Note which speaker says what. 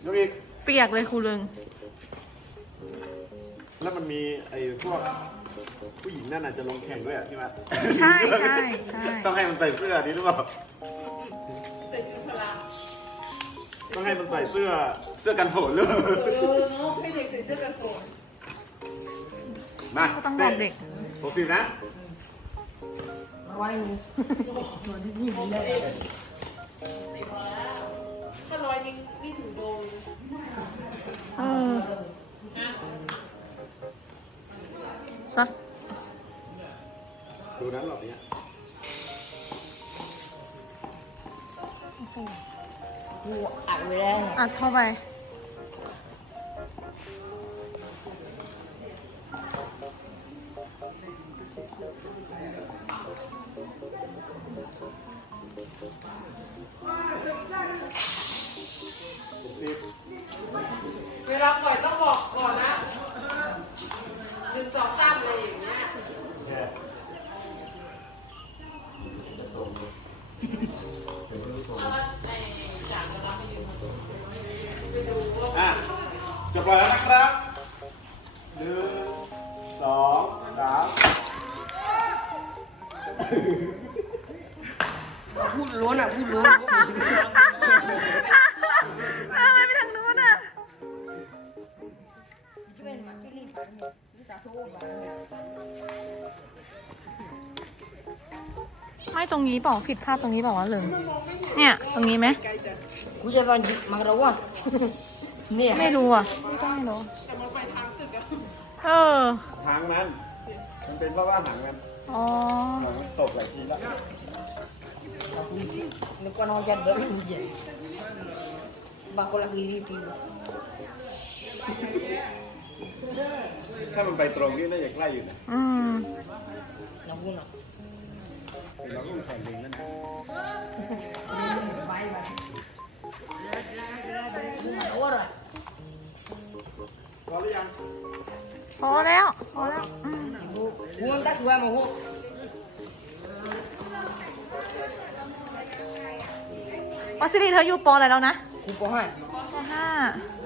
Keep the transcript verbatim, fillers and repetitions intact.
Speaker 1: ยกอีก
Speaker 2: เปียกเลยครูเริง
Speaker 1: แล้วมันมีไอ้พวกผู้หญิงนั่นอาจจะลงแข่งด้วยอ่ะที่มา
Speaker 2: ใช่ใช่ใช่
Speaker 1: ต้องให้มันใส่เสื้อนี้หรือเปล่า
Speaker 3: ใส่ชุดพละ
Speaker 1: ต้องให้มันใส่เสื้อเสื้อกันฝนเลย
Speaker 3: เออเนาะให้เด็กใส่เสื้อกันฝน
Speaker 1: มา
Speaker 2: ก็ต้องบอกเด็ก
Speaker 1: หกสิบนะ
Speaker 3: ร้อยนึงหน่วยที่ยี่สิบเลยไม่พอแล้วถ้าร้อยนึงนี่ถึงโดน
Speaker 2: เออสัก
Speaker 1: ดูนั้นหรอกเนี้ย
Speaker 3: กูอัดไปแล้ว
Speaker 2: อัดเข้าไป
Speaker 3: เวลาปล่อยต้องบอกก่อนนะหนึ่งสองสามเลยอย่างเงี้ย
Speaker 1: อ่ะจะปล่อยแล้วนะครับหนึ่งสองสาม
Speaker 3: พูดล้วนอ่ะพูดล้วน
Speaker 2: ทำไมไปทางนู้นอ่ะไม่ตรงนี้เปล่าผิดพลาดตรงนี้เปล่าวะเริงเนี่ยตรงนี้ไหม
Speaker 3: กูจะตอนหยิบมาแล้วว่ะเนี่ย
Speaker 2: ไม่รู้อ่ะไม่ต้องไม่รู้
Speaker 3: แต่มันไปทางตึกอะ
Speaker 2: เออ
Speaker 1: หางมันมันเป็นเพราะว่าหางมัน
Speaker 2: อ๋อ
Speaker 1: หางมันตกหลายทีแล้ว
Speaker 3: นึกว่าน้องจะเดินไม่เย็นบางคนละทีที
Speaker 1: ถ้ามันไปตรงนี่น่าจะใกล้อยู่นะ
Speaker 2: อืม
Speaker 3: น้องพูดอ่ะ
Speaker 1: เราก็แข่งเองแล้วนะพอหรือยัง
Speaker 2: พอแล้วพอแล้ว
Speaker 3: กูมันตัดหัวมาหู
Speaker 2: วัสดีเธออยู่ปออะไรแล้วนะ
Speaker 3: กูปอห้า
Speaker 2: ปอห้า